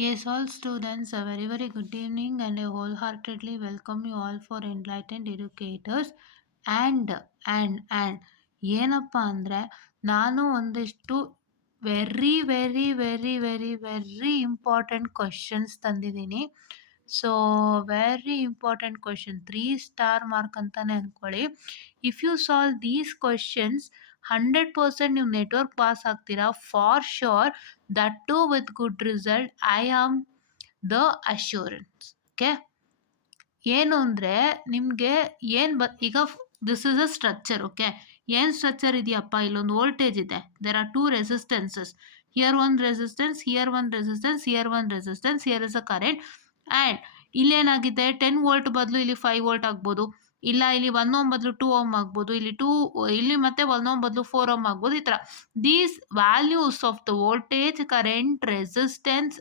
Yes, all students, a very good evening, and I wholeheartedly welcome you all for Enlightened Educators. And and ಏನಪ್ಪ ಅಂದರೆ ನಾನು ಒಂದಿಷ್ಟು very important questions ತಂದಿದ್ದೀನಿ. So very important question, 3 star mark ಅಂತಾನೆ ಅಂದ್ಕೊಳ್ಳಿ. If you solve these questions 100% ನೀವು network pass ಆಗ್ತೀರಾ for sure. That too with good result. I am the assurance. Okay, ಏನು ಅಂದರೆ ನಿಮಗೆ ಈಗ this is a structure. Okay, ಏನು ಸ್ಟ್ರಕ್ಚರ್ ಇದೆಯಪ್ಪ, ಇಲ್ಲೊಂದು ವೋಲ್ಟೇಜ್ ಇದೆ. There are 2 resistances. Here one resistance, here one resistance, here one resistance, here is a current. And ಇಲ್ಲೇನಾಗಿದೆ, 10 volt ಬದಲು ಇಲ್ಲಿ 5 ವೋಲ್ಟ್ ಆಗ್ಬೋದು, ಇಲ್ಲ ಇಲ್ಲಿ 1 ಓಮ್ ಬದಲು 2 ಓಮ್ ಆಗ್ಬೋದು, ಇಲ್ಲಿ ಮತ್ತೆ 1 ಓಮ್ ಬದಲು 4 ಓಮ್ ಆಗ್ಬೋದು. ಈ ಥರ these values of the voltage, current, resistance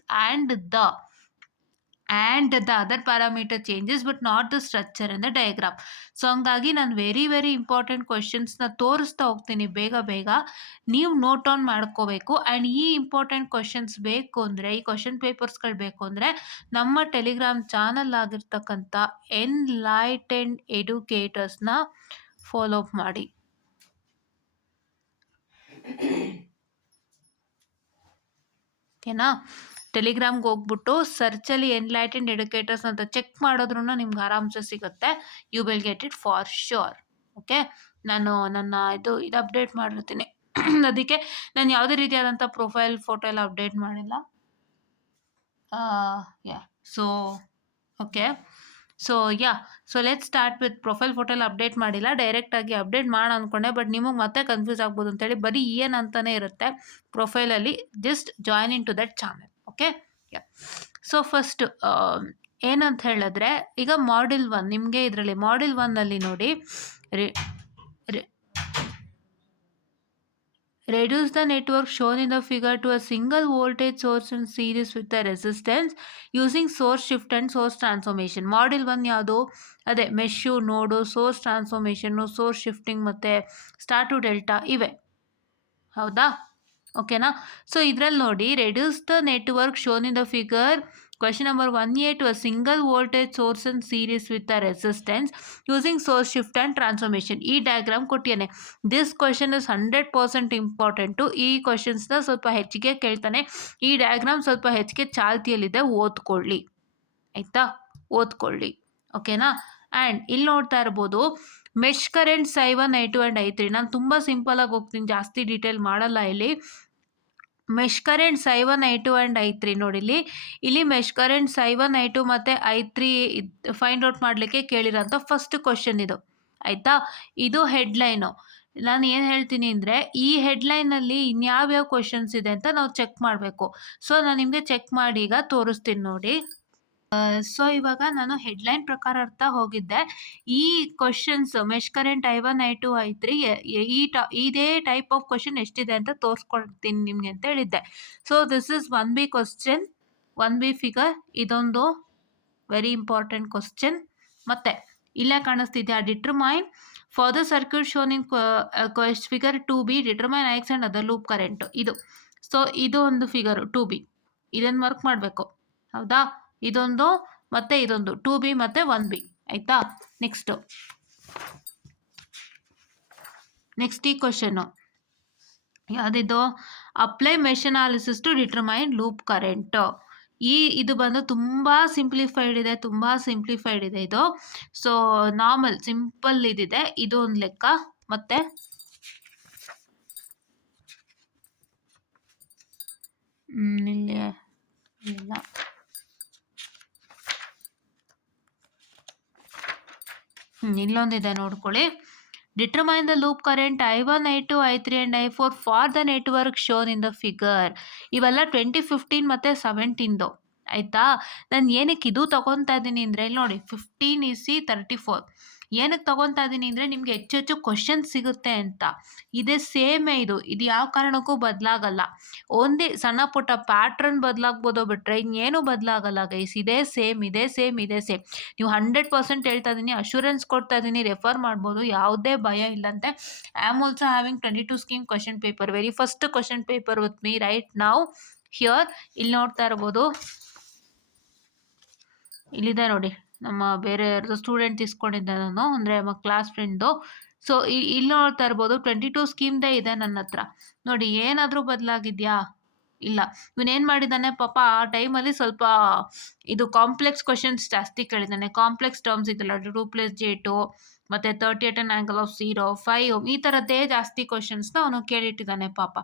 and the other parameter changes but not the structure in the diagram. So ಹಂಗಾಗಿ ನಾನು ವೆರಿ ಇಂಪಾರ್ಟೆಂಟ್ ಕ್ವಶನ್ಸ್ನ ತೋರಿಸ್ತಾ ಹೋಗ್ತೀನಿ. ಬೇಗ ನೀವು ನೋಟ್ ಡೌನ್ ಮಾಡ್ಕೋಬೇಕು. ಆ್ಯಂಡ್ ಈ ಇಂಪಾರ್ಟೆಂಟ್ ಕ್ವಶನ್ಸ್ ಬೇಕು ಅಂದರೆ, ಈ ಕ್ವಶನ್ ಪೇಪರ್ಸ್ಗಳು ಬೇಕು ಅಂದರೆ ನಮ್ಮ ಟೆಲಿಗ್ರಾಮ್ ಚಾನಲ್ ಆಗಿರ್ತಕ್ಕಂಥ ಎನ್ಲೈಟೆಂಡ್ ಎಡ್ಯುಕೇಟರ್ಸ್ನ ಫಾಲೋ ಅಪ್ ಮಾಡಿ. ಓಕೆನಾ? ಟೆಲಿಗ್ರಾಮ್ಗೆ ಹೋಗ್ಬಿಟ್ಟು ಸರ್ಚಲ್ಲಿ ಎನ್ಲೈಟೆಂಡ್ ಎಡ್ಯುಕೇಟರ್ಸ್ ಅಂತ ಚೆಕ್ ಮಾಡಿದ್ರೂ ನಿಮ್ಗೆ ಆರಾಮ್ಸೆ ಸಿಗುತ್ತೆ. You will get it for sure. Okay, ನಾನು ನನ್ನ ಇದು ಅಪ್ಡೇಟ್ ಮಾಡಿರ್ತೀನಿ. ಅದಕ್ಕೆ ನಾನು ಯಾವುದೇ ರೀತಿಯಾದಂಥ ಪ್ರೊಫೈಲ್ ಫೋಟೋ ಎಲ್ಲ ಅಪ್ಡೇಟ್ ಮಾಡಿಲ್ಲ. So okay, so let start with profile photo ಎಲ್ಲ ಅಪ್ಡೇಟ್ ಮಾಡಿಲ್ಲ, ಡೈರೆಕ್ಟಾಗಿ ಅಪ್ಡೇಟ್ ಮಾಡೋಣ ಅಂದ್ಕೊಂಡೆ. ಬಟ್ ನಿಮಗೆ ಮತ್ತೆ ಕನ್ಫ್ಯೂಸ್ ಆಗ್ಬೋದು ಅಂತೇಳಿ ಬರೀ ಏನಂತಾನೆ ಇರುತ್ತೆ ಪ್ರೊಫೈಲಲ್ಲಿ. Just join in to that channel. Okay, so first ಏನಂತ ಹೇಳಿದ್ರೆ, ಈಗ ಮಾಡ್ಯೂಲ್ 1 ನಿಮಗೆ ಇದರಲ್ಲಿ ಮಾಡ್ಯೂಲ್ 1ನಲ್ಲಿ ನೋಡಿ, reduce the network shown in the figure to a single voltage source in series with the resistance using source shift and source transformation. Module 1 ಯಾವುದು? ಅದೇ mesh, ನೋಡು, source ಟ್ರಾನ್ಸ್ಫಾರ್ಮೇಷನ್ನು, source shifting ಮತ್ತು ಸ್ಟಾರ್ ಟು ಡೆಲ್ಟಾ ಇವೆ. ಹೌದಾ? ಓಕೆನಾ? So ಇದರಲ್ಲಿ ನೋಡಿ, reduce the network shown in the figure question number 1A to a single voltage source in series with a resistance using source shift and transformation. ಈ diagram ಕೊಟ್ಟಿಯಾನೆ. This question is 100% important. ಈ ಕ್ವೆಶನ್ಸ್ನ ಸ್ವಲ್ಪ ಹೆಚ್ಚಿಗೆ ಕೇಳ್ತಾನೆ. ಈ ಡಯಾಗ್ರಾಮ್ ಸ್ವಲ್ಪ ಹೆಚ್ಚಿಗೆ ಚಾಲ್ತಿಯಲ್ಲಿದೆ, ಓದ್ಕೊಳ್ಳಿ ಆಯಿತಾ? ಓದ್ಕೊಳ್ಳಿ. ಓಕೆನಾ? ಆ್ಯಂಡ್ ಇಲ್ಲಿ ನೋಡ್ತಾ ಇರ್ಬೋದು, mesh currents I1, I2 and I3. ನಾನು ತುಂಬ ಸಿಂಪಲಾಗಿ ಹೋಗ್ತೀನಿ, ಜಾಸ್ತಿ ಡೀಟೇಲ್ ಮಾಡಲ್ಲ ಇಲ್ಲಿ. Mesh currents I1, I2 and I3 ನೋಡಿ. ಇಲ್ಲಿ ಮೆಶ್ ಕರೆಂಟ್ಸ್ I1, I2 ಮತ್ತು I3 ಫೈಂಡ್ ಔಟ್ ಮಾಡಲಿಕ್ಕೆ ಕೇಳಿರೋಂಥ ಫಸ್ಟ್ ಕ್ವಶನ್ ಇದು ಆಯಿತಾ? ಇದು ಹೆಡ್ಲೈನು. ನಾನು ಏನು ಹೇಳ್ತೀನಿ ಅಂದರೆ, ಈ ಹೆಡ್ಲೈನಲ್ಲಿ ಇನ್ಯಾವ್ಯಾವ ಕ್ವಶನ್ಸ್ ಇದೆ ಅಂತ ನಾವು ಚೆಕ್ ಮಾಡಬೇಕು. ಸೊ ನಾನು ನಿಮಗೆ ಚೆಕ್ ಮಾಡಿ ಈಗ ತೋರಿಸ್ತೀನಿ ನೋಡಿ. ಸೊ ಇವಾಗ ನಾನು ಹೆಡ್ಲೈನ್ ಪ್ರಕಾರ ಅರ್ಥ ಹೋಗಿದ್ದೆ. ಈ questions mesh current I1, I2, I3 ಇದೇ ಟೈಪ್ ಆಫ್ ಕ್ವಶನ್ ಎಷ್ಟಿದೆ ಅಂತ ತೋರಿಸ್ಕೊಡ್ತೀನಿ ನಿಮಗೆ ಅಂತ ಹೇಳಿದ್ದೆ. So this is 1B question, 1B figure. ಇದೊಂದು ವೆರಿ ಇಂಪಾರ್ಟೆಂಟ್ ಕ್ವಶನ್. ಮತ್ತು ಇಲ್ಲೇ ಕಾಣಿಸ್ತಿದ್ಯಾ, determine for the circuit shown in figure 2B, determine Ix and other loop current. ಇದು ಸೊ ಇದು ಒಂದು ಫಿಗರು 2B. ಇದನ್ನು ವರ್ಕ್ ಮಾಡಬೇಕು. ಹೌದಾ? ಇದೊಂದು ಮತ್ತು ಇದೊಂದು 2B ಮತ್ತು 1B ಆಯಿತಾ? ನೆಕ್ಸ್ಟ್ ಈ ಕ್ವಶನ್ನು ಯಾವುದಿದು? Apply mesh analysis to determine loop current. ಇದು ಬಂದು ತುಂಬ ಸಿಂಪ್ಲಿಫೈಡ್ ಇದೆ ಇದು. ಸೊ ನಾರ್ಮಲ್ ಸಿಂಪಲ್ ಇದಿದೆ, ಇದು ಒಂದು ಲೆಕ್ಕ. ಮತ್ತು ಇಲ್ಲ ಇಲ್ಲೊಂದಿದೆ ನೋಡ್ಕೊಳ್ಳಿ. Determine the loop current I1, I2, I3 and I4 for the network shown in the figure. ಇವೆಲ್ಲ 2015 ಮತ್ತು 17 ಆಯಿತಾ? ನಾನು ಏನಕ್ಕೆ ಇದು ತೊಗೊತಾ ಇದ್ದೀನಿ ಅಂದರೆ, ಇಲ್ಲಿ ನೋಡಿ 15:34. ಏನಕ್ಕೆ ತೊಗೊತಾ ಇದ್ದೀನಿ ಅಂದರೆ, ನಿಮಗೆ ಹೆಚ್ಚು ಕ್ವಶನ್ಸ್ ಸಿಗುತ್ತೆ ಅಂತ. ಇದೇ ಸೇಮೇ ಇದು ಯಾವ ಕಾರಣಕ್ಕೂ ಬದಲಾಗಲ್ಲ. ಒಂದೇ ಸಣ್ಣ ಪುಟ್ಟ ಪ್ಯಾಟ್ರನ್ ಬದಲಾಗ್ಬೋದೋ ಬಿಟ್ಟರೆ ಇನ್ನೇನು ಬದಲಾಗಲ್ಲ ಗೈಸ್. ಇದೇ ಸೇಮ್. ನೀವು 100% ಹೇಳ್ತಾ ಇದ್ದೀನಿ, ಅಶ್ಯೂರೆನ್ಸ್ ಕೊಡ್ತಾ ಇದ್ದೀನಿ, ರೆಫರ್ ಮಾಡ್ಬೋದು, ಯಾವುದೇ ಭಯ ಇಲ್ಲಂತೆ. I am also having 22 scheme question paper, very first question paper with me right ನಾವು ಹಿಯರ್. ಇಲ್ಲಿ ನೋಡ್ತಾ ಇರ್ಬೋದು, ಇಲ್ಲಿದೆ ನೋಡಿ, ನಮ್ಮ ಬೇರೆ ಯಾರ್ದೋ ಸ್ಟೂಡೆಂಟ್ ಇಸ್ಕೊಂಡಿದ್ದೆ ನಾನು, ಅಂದರೆ ನಮ್ಮ ಕ್ಲಾಸ್ ಫ್ರೆಂಡು. ಸೊ ಇಲ್ಲಿ ನೋಡ್ತಾ ಇರ್ಬೋದು 22 ಸ್ಕೀಮ್ದೇ ಇದೆ ನನ್ನ ಹತ್ರ. ನೋಡಿ ಏನಾದರೂ ಬದಲಾಗಿದೆಯಾ? ಇಲ್ಲ. ಇವನೇನು ಮಾಡಿದ್ದಾನೆ ಪಾಪ, ಆ ಟೈಮಲ್ಲಿ ಸ್ವಲ್ಪ ಇದು ಕಾಂಪ್ಲೆಕ್ಸ್ ಕ್ವೆಶನ್ಸ್ ಜಾಸ್ತಿ ಕೇಳಿದ್ದಾನೆ. ಕಾಂಪ್ಲೆಕ್ಸ್ ಟರ್ಮ್ಸ್ ಇದೆಯಲ್ಲ, 2 + j2 ಮತ್ತು 38 ಆನ್ ಆಂಗಲ್ ಆಫ್ 0, 5 ಈ ಥರದ್ದೇ ಜಾಸ್ತಿ ಕ್ವೆಶನ್ಸ್ನ ಅವನು ಕೇಳಿಟ್ಟಿದ್ದಾನೆ ಪಾಪ.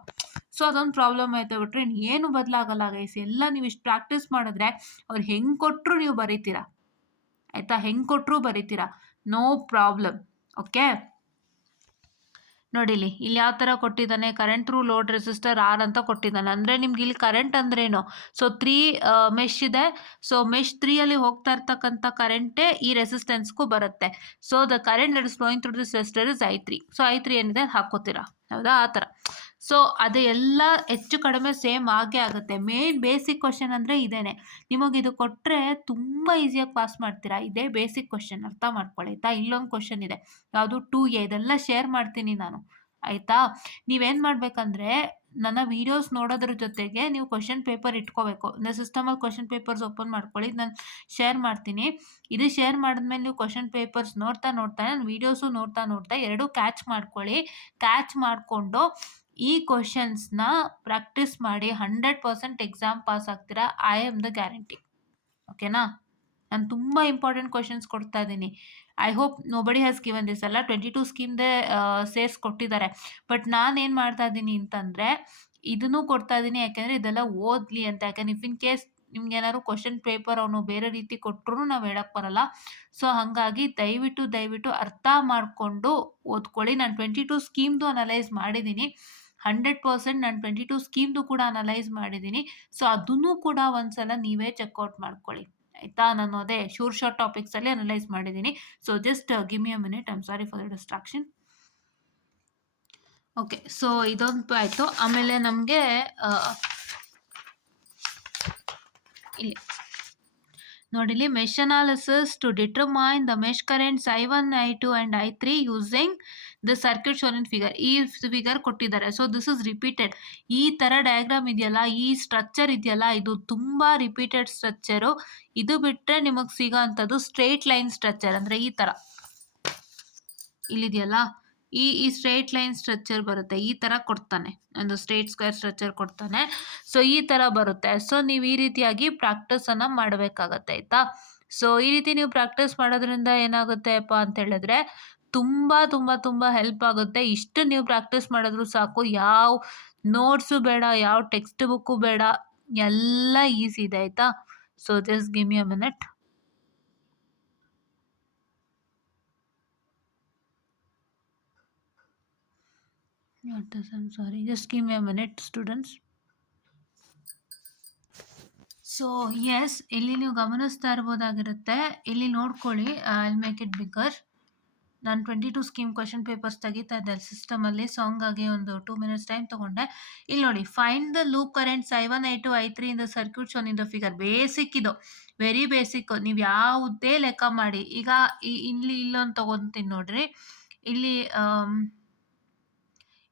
ಸೊ ಅದೊಂದು ಪ್ರಾಬ್ಲಮ್ ಆಯ್ತು ಬಿಟ್ರೆ ಏನು ಬದಲಾಗಲ್ಲ ಗೈಸ್. ಎಲ್ಲ ನೀವು ಇಷ್ಟು ಪ್ರಾಕ್ಟೀಸ್ ಮಾಡಿದ್ರೆ ಅವ್ರು ಹೆಂಗೆ ಕೊಟ್ಟರು ನೀವು ಬರೀತೀರಾ, ಆಯಿತಾ? ಹೆಂಗೆ ಕೊಟ್ಟರು ಬರೀತೀರಾ, ನೋ ಪ್ರಾಬ್ಲಮ್. ಓಕೆ, ನೋಡಿಲಿ ಇಲ್ಲಿ ಯಾವ ಥರ ಕೊಟ್ಟಿದ್ದಾನೆ, current through load resistor R ಅಂತ ಕೊಟ್ಟಿದ್ದಾನೆ. ಅಂದರೆ ನಿಮ್ಗೆ ಇಲ್ಲಿ ಕರೆಂಟ್ ಅಂದ್ರೇನು, ಸೊ 3 ಮೆಶ್ ಇದೆ. ಸೊ ಮೆಶ್ 3ಅಲ್ಲಿ ಹೋಗ್ತಾ ಇರ್ತಕ್ಕಂಥ ಕರೆಂಟೇ ಈ ರೆಸಿಸ್ಟೆನ್ಸ್ಗೂ ಬರುತ್ತೆ. So the current that is flowing through this resistor is I3. So I3 ಏನಿದೆ ಹಾಕೋತೀರಾ, ಹೌದಾ? ಆ ಥರ. ಸೊ ಅದು ಎಲ್ಲ ಹೆಚ್ಚು ಕಡಿಮೆ ಸೇಮ್ ಆಗೇ ಆಗುತ್ತೆ. ಮೇನ್ ಬೇಸಿಕ್ ಕ್ವಶನ್ ಅಂದರೆ ಇದೇನೆ. ನಿಮಗಿದು ಕೊಟ್ಟರೆ ತುಂಬ ಈಸಿಯಾಗಿ ಪಾಸ್ ಮಾಡ್ತೀರಾ. ಇದೇ ಬೇಸಿಕ್ ಕ್ವಶನ್, ಅರ್ಥ ಮಾಡ್ಕೊಳ್ಳಿ ಆಯಿತಾ? ಇಲ್ಲೊಂದು ಕ್ವಶನ್ ಇದೆ, ಯಾವುದು 2A, ಇದೆಲ್ಲ ಶೇರ್ ಮಾಡ್ತೀನಿ ನಾನು, ಆಯಿತಾ? ನೀವೇನು ಮಾಡಬೇಕಂದ್ರೆ ನನ್ನ ವೀಡಿಯೋಸ್ ನೋಡೋದ್ರ ಜೊತೆಗೆ ನೀವು ಕ್ವಶನ್ ಪೇಪರ್ ಇಟ್ಕೋಬೇಕು. ಅಂದರೆ ಸಿಸ್ಟಮಲ್ಲಿ ಕ್ವಶನ್ ಪೇಪರ್ಸ್ ಓಪನ್ ಮಾಡ್ಕೊಳ್ಳಿ, ನಾನು ಶೇರ್ ಮಾಡ್ತೀನಿ. ಇದು ಶೇರ್ ಮಾಡಿದ್ಮೇಲೆ ನೀವು ಕ್ವಶನ್ ಪೇಪರ್ಸ್ ನೋಡ್ತಾ ನಾನು ವೀಡಿಯೋಸು ನೋಡ್ತಾ ಎರಡೂ ಕ್ಯಾಚ್ ಮಾಡ್ಕೊಳ್ಳಿ. ಕ್ಯಾಚ್ ಮಾಡಿಕೊಂಡು ಈ ಕ್ವಶನ್ಸ್ನ ಪ್ರಾಕ್ಟೀಸ್ ಮಾಡಿ 100% ಎಕ್ಸಾಮ್ ಪಾಸ್ ಆಗ್ತೀರಾ. I am the guarantee. ಓಕೆನಾ? ನಾನು ತುಂಬ ಇಂಪಾರ್ಟೆಂಟ್ ಕ್ವಶನ್ಸ್ ಕೊಡ್ತಾ ಇದ್ದೀನಿ. I hope nobody has given this. ಎಲ್ಲ 22 ಸ್ಕೀಮ್ದೇ ಸೇರಿಸ್ಕೊಟ್ಟಿದ್ದಾರೆ. ಬಟ್ ನಾನೇನು ಮಾಡ್ತಾ ಇದ್ದೀನಿ ಅಂತಂದರೆ ಇದನ್ನು ಕೊಡ್ತಾ ಇದ್ದೀನಿ, ಯಾಕೆಂದರೆ ಇದೆಲ್ಲ ಓದಲಿ ಅಂತ. ಯಾಕೆಂದರೆ ಇಫ್ ಇನ್ ಕೇಸ್ ನಿಮ್ಗೆ ಏನಾದ್ರು ಕ್ವಶನ್ ಪೇಪರ್ ಅವನು ಬೇರೆ ರೀತಿ ಕೊಟ್ಟರು ನಾವು ಹೇಳಕ್ಕೆ ಬರಲ್ಲ. ಸೊ ಹಾಗಾಗಿ ದಯವಿಟ್ಟು ಅರ್ಥ ಮಾಡಿಕೊಂಡು ಓದ್ಕೊಳ್ಳಿ. ನಾನು 22 ಸ್ಕೀಮ್ದು ಅನಲೈಸ್ ಮಾಡಿದ್ದೀನಿ. 100% ನಾನು 22 ಸ್ಕೀಮ್ದು ಕೂಡ ಅನಲೈಸ್ ಮಾಡಿದ್ದೀನಿ. ಸೊ ಅದನ್ನು ಕೂಡ ಒಂದ್ಸಲ ನೀವೇ ಚೆಕ್ಔಟ್ ಮಾಡ್ಕೊಳ್ಳಿ, ಆಯಿತಾ? ನಾನು ಅದೇ ಶಾರ್ಟ್ ಟಾಪಿಕ್ಸಲ್ಲಿ ಅನಲೈಸ್ ಮಾಡಿದ್ದೀನಿ. So just give me a minute, I am sorry for the distraction. Okay, so ಇದೊಂದು ಆಯಿತು. ಆಮೇಲೆ ನಮಗೆ ಇಲ್ಲಿ ನೋಡಿಲಿ, mesh analysis to determine the mesh currents I1, I2 and I3 using the circuit shown in figure. ಈ figure ಕೊಟ್ಟಿದ್ದಾರೆ. So this is repeated. ಈ ಥರ ಡಯಾಗ್ರಾಮ್ ಇದೆಯಲ್ಲ, ಈ ಸ್ಟ್ರಕ್ಚರ್ ಇದೆಯಲ್ಲ, ಇದು ತುಂಬ ರಿಪೀಟೆಡ್ ಸ್ಟ್ರಕ್ಚರು. ಇದು ಬಿಟ್ಟರೆ ನಿಮಗೆ ಸಿಗೋ ಅಂಥದ್ದು ಸ್ಟ್ರೇಟ್ ಲೈನ್ ಸ್ಟ್ರಕ್ಚರ್. ಅಂದರೆ ಈ ಥರ ಇಲ್ಲಿದೆಯಲ್ಲ, ಈ ಸ್ಟ್ರೇಟ್ ಲೈನ್ ಸ್ಟ್ರಕ್ಚರ್ ಬರುತ್ತೆ. ಈ ಥರ ಕೊಡ್ತಾನೆ, ಒಂದು ಸ್ಟ್ರೇಟ್ ಸ್ಕ್ವೇರ್ ಸ್ಟ್ರಕ್ಚರ್ ಕೊಡ್ತಾನೆ. ಸೊ ಈ ಥರ ಬರುತ್ತೆ. ಸೊ ನೀವು ಈ ರೀತಿಯಾಗಿ ಪ್ರಾಕ್ಟೀಸನ್ನು ಮಾಡಬೇಕಾಗತ್ತೆ, ಆಯಿತಾ? ಸೊ ಈ ರೀತಿ ನೀವು ಪ್ರಾಕ್ಟೀಸ್ ಮಾಡೋದ್ರಿಂದ ಏನಾಗುತ್ತೆಪ್ಪ ಅಂತ ಹೇಳಿದ್ರೆ ತುಂಬ ಹೆಲ್ಪ್ ಆಗುತ್ತೆ. ಇಷ್ಟು ನೀವು ಪ್ರಾಕ್ಟೀಸ್ ಮಾಡಿದ್ರು ಸಾಕು. ಯಾವ ನೋಟ್ಸು ಬೇಡ, ಯಾವ ಟೆಕ್ಸ್ಟ್ ಬುಕ್ಕು ಬೇಡ, ಎಲ್ಲ ಈಸಿ ಇದೆ, ಆಯಿತಾ? So just give me a minute. I'm sorry, just give me a minute, students. So yes, ಇಲ್ಲಿ ನೀವು ಗಮನಿಸ್ತಾ ಇರ್ಬೋದಾಗಿರುತ್ತೆ. ಇಲ್ಲಿ ನೋಡ್ಕೊಳ್ಳಿ, ಐ ಮೇಕ್ ಇಟ್ ಬಿಗರ್. ನಾನು 22 ಸ್ಕೀಮ್ ಕ್ವಶನ್ ಪೇಪರ್ಸ್ ತೆಗಿತಾ ಇದ್ದೆ ಸಿಸ್ಟಮಲ್ಲಿ. ಸೊ ಹಂಗಾಗಿ ಒಂದು 2 ಮಿನಿಟ್ಸ್ ಟೈಮ್ ತೊಗೊಂಡೆ. ಇಲ್ಲಿ ನೋಡಿ, find the loop currents I1, I2, I3 in the circuit shown in the figure. Basic ಇದು, ವೆರಿ ಬೇಸಿಕ್. ನೀವು ಯಾವುದೇ ಲೆಕ್ಕ ಮಾಡಿ. ಈಗ ಇಲ್ಲೊಂದು ತೊಗೊತೀನಿ ನೋಡ್ರಿ. ಇಲ್ಲಿ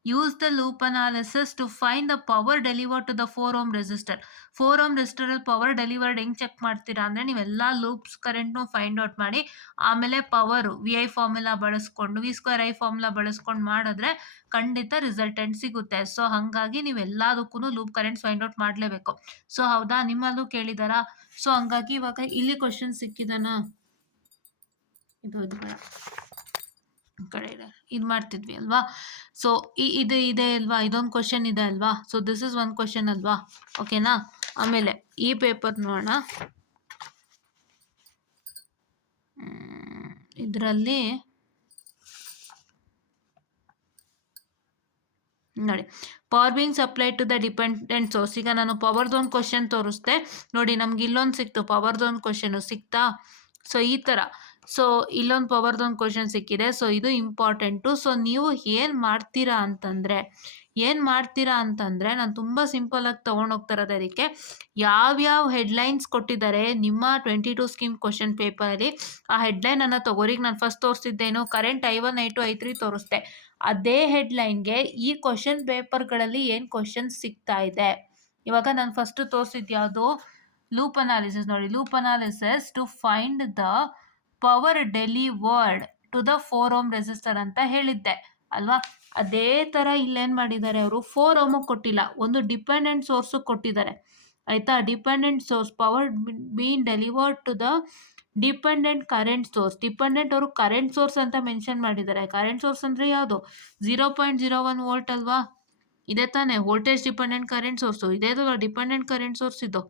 use the loop analysis to find the power delivered to the 4 ohm resistor. 4 ohm resistor power delivered ಹೆಂಗೆ ಚೆಕ್ ಮಾಡ್ತೀರಾ ಅಂದರೆ ನೀವೆಲ್ಲ ಲೂಪ್ಸ್ ಕರೆಂಟ್ನು ಫೈಂಡ್ ಔಟ್ ಮಾಡಿ ಆಮೇಲೆ ಪವರು VI ಫಾರ್ಮುಲಾ ಬಳಸ್ಕೊಂಡು, V²I ಫಾರ್ಮುಲಾ ಬಳಸ್ಕೊಂಡು ಮಾಡಿದ್ರೆ ಖಂಡಿತ ರಿಸಲ್ಟೆಂಟ್ ಸಿಗುತ್ತೆ. ಸೊ ಹಾಗಾಗಿ ನೀವು ಎಲ್ಲದಕ್ಕೂ ಲೂಪ್ ಕರೆಂಟ್ಸ್ ಫೈಂಡ್ ಔಟ್ ಮಾಡಲೇಬೇಕು. ಸೊ ಹೌದಾ, ನಿಮ್ಮಲ್ಲೂ ಕೇಳಿದಾರಾ? ಸೊ ಹಂಗಾಗಿ ಇವಾಗ ಇಲ್ಲಿ ಕ್ವಶನ್ ಸಿಕ್ಕಿದನಾ, ಇದು ಕಡೆ ಇದು ಮಾಡ್ತಿದ್ವಿ ಅಲ್ವಾ? ಸೊ ಇದು ಇದೆ ಅಲ್ವಾ, ಇದೊಂದು ಕ್ವಶನ್ ಇದೆ ಅಲ್ವಾ? ಸೊ ದಿಸ್ ಇಸ್ ಒಂದು ಕ್ವಶನ್ ಅಲ್ವಾ? ಓಕೆನಾ? ಆಮೇಲೆ ಈ ಪೇಪರ್ ನೋಡೋಣ. ಇದರಲ್ಲಿ ನೋಡಿ, power being supplied to the dependent source. ಈಗ ನಾನು ಪವರ್ದೊಂದು ಕ್ವಶನ್ ತೋರಿಸ್ದೆ ನೋಡಿ, ನಮ್ಗೆ ಇಲ್ಲೊಂದು ಸಿಕ್ತು, ಪವರ್ದೊಂದು ಕ್ವಶನು ಸಿಕ್ತಾ? ಸೊ ಈ ಥರ. ಸೊ ಇಲ್ಲೊಂದು ಪವರ್ದೊಂದು ಕ್ವಶನ್ ಸಿಕ್ಕಿದೆ. ಸೊ ಇದು ಇಂಪಾರ್ಟೆಂಟು. ಸೊ ನೀವು ಏನು ಮಾಡ್ತೀರಾ ಅಂತಂದರೆ ನಾನು ತುಂಬ ಸಿಂಪಲಾಗಿ ತೊಗೊಂಡೋಗ್ತಾ ಇರೋದು. ಅದಕ್ಕೆ ಯಾವ್ಯಾವ ಹೆಡ್ಲೈನ್ಸ್ ಕೊಟ್ಟಿದ್ದಾರೆ ನಿಮ್ಮ 22 ಸ್ಕೀಮ್ ಕ್ವಶನ್ ಪೇಪರಲ್ಲಿ, ಆ ಹೆಡ್ಲೈನನ್ನು ತೊಗೋರಿ. ನಾನು first ತೋರಿಸಿದ್ದೇನು, current I1, I2, I3 ತೋರಿಸ್ದೆ. ಅದೇ ಹೆಡ್ಲೈನ್ಗೆ ಈ ಕ್ವಶನ್ ಪೇಪರ್ಗಳಲ್ಲಿ ಏನು ಕ್ವಶನ್ಸ್ ಸಿಗ್ತಾ ಇದೆ. ಇವಾಗ ನಾನು ಫಸ್ಟು ತೋರಿಸಿದ್ದು ಯಾವುದು, ಲೂಪ್ ಅನಾಲಿಸಿಸ್ ನೋಡಿ, loop analysis to find the power delivered to the 4 ohm resistor ಅಂತ ಹೇಳಿದ್ದೆ ಅಲ್ವಾ. ಅದೇ ಥರ ಇಲ್ಲೇನು ಮಾಡಿದ್ದಾರೆ ಅವರು, 4 ohm ಕೊಟ್ಟಿಲ್ಲ, ಒಂದು ಡಿಪೆಂಡೆಂಟ್ ಸೋರ್ಸು ಕೊಟ್ಟಿದ್ದಾರೆ ಆಯಿತಾ. Dependent source power been delivered to the dependent current source. Dependent ಅವರು ಕರೆಂಟ್ ಸೋರ್ಸ್ ಅಂತ ಮೆನ್ಷನ್ ಮಾಡಿದ್ದಾರೆ. ಕರೆಂಟ್ ಸೋರ್ಸ್ ಅಂದರೆ ಯಾವುದು, 0.01 ವೋಲ್ಟ್ ಅಲ್ವಾ, ಇದೇ ತಾನೇ ವೋಲ್ಟೇಜ್ ಡಿಪೆಂಡೆಂಟ್ ಕರೆಂಟ್ ಸೋರ್ಸು, ಇದೇ ಡಿಪೆಂಡೆಂಟ್ ಕರೆಂಟ್ ಸೋರ್ಸ್ ಇದು.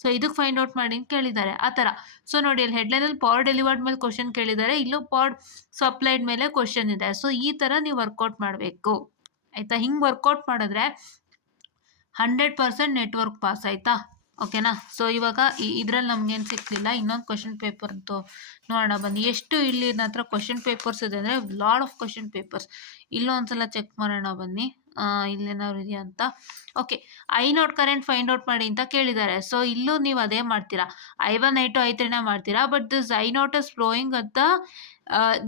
ಸೊ ಇದಕ್ಕೆ ಫೈಂಡ್ ಔಟ್ ಮಾಡಿ ಅಂತ ಕೇಳಿದ್ದಾರೆ ಆ ಥರ. ಸೊ ನೋಡಿ ಅಲ್ಲಿ ಹೆಡ್ಲೈನಲ್ಲಿ ಪವರ್ ಡೆಲಿವರ್ಡ್ ಮೇಲೆ ಕ್ವಶನ್ ಕೇಳಿದ್ದಾರೆ, ಇಲ್ಲೂ ಪವರ್ ಸಪ್ಲೈಡ್ ಮೇಲೆ ಕ್ವಶನ್ ಇದೆ. ಸೊ ಈ ಥರ ನೀವು ವರ್ಕೌಟ್ ಮಾಡಬೇಕು ಆಯಿತಾ. ಹಿಂಗೆ ವರ್ಕೌಟ್ ಮಾಡಿದ್ರೆ 100% ನೆಟ್ವರ್ಕ್ ಪಾಸ್ ಆಯಿತಾ, ಓಕೆನಾ. ಸೊ ಇವಾಗ ಇದರಲ್ಲಿ ನಮಗೇನು ಸಿಕ್ಕಲಿಲ್ಲ, ಇನ್ನೊಂದು ಕ್ವಶನ್ ಪೇಪರ್ ಅಂತೂ ನೋಡೋಣ ಬನ್ನಿ. ಎಷ್ಟು ಇಲ್ಲಿ ನನ್ನ ಹತ್ರ ಕ್ವಶನ್ ಪೇಪರ್ಸ್ ಇದೆ ಅಂದರೆ ಲಾಡ್ ಆಫ್ ಕ್ವಶನ್ ಪೇಪರ್ಸ್. ಇಲ್ಲೂ ಒಂದ್ಸಲ ಚೆಕ್ ಮಾಡೋಣ ಬನ್ನಿ, ಇಲ್ಲೇನಾದ್ರು ಇದೆಯಾ ಅಂತ. Okay, I0 current find out ಮಾಡಿ ಅಂತ ಕೇಳಿದ್ದಾರೆ. ಸೊ ಇಲ್ಲೂ ನೀವು ಅದೇ ಮಾಡ್ತೀರಾ, I1 I2 I3 ಮಾಡ್ತೀರಾ. But this I0 is flowing at the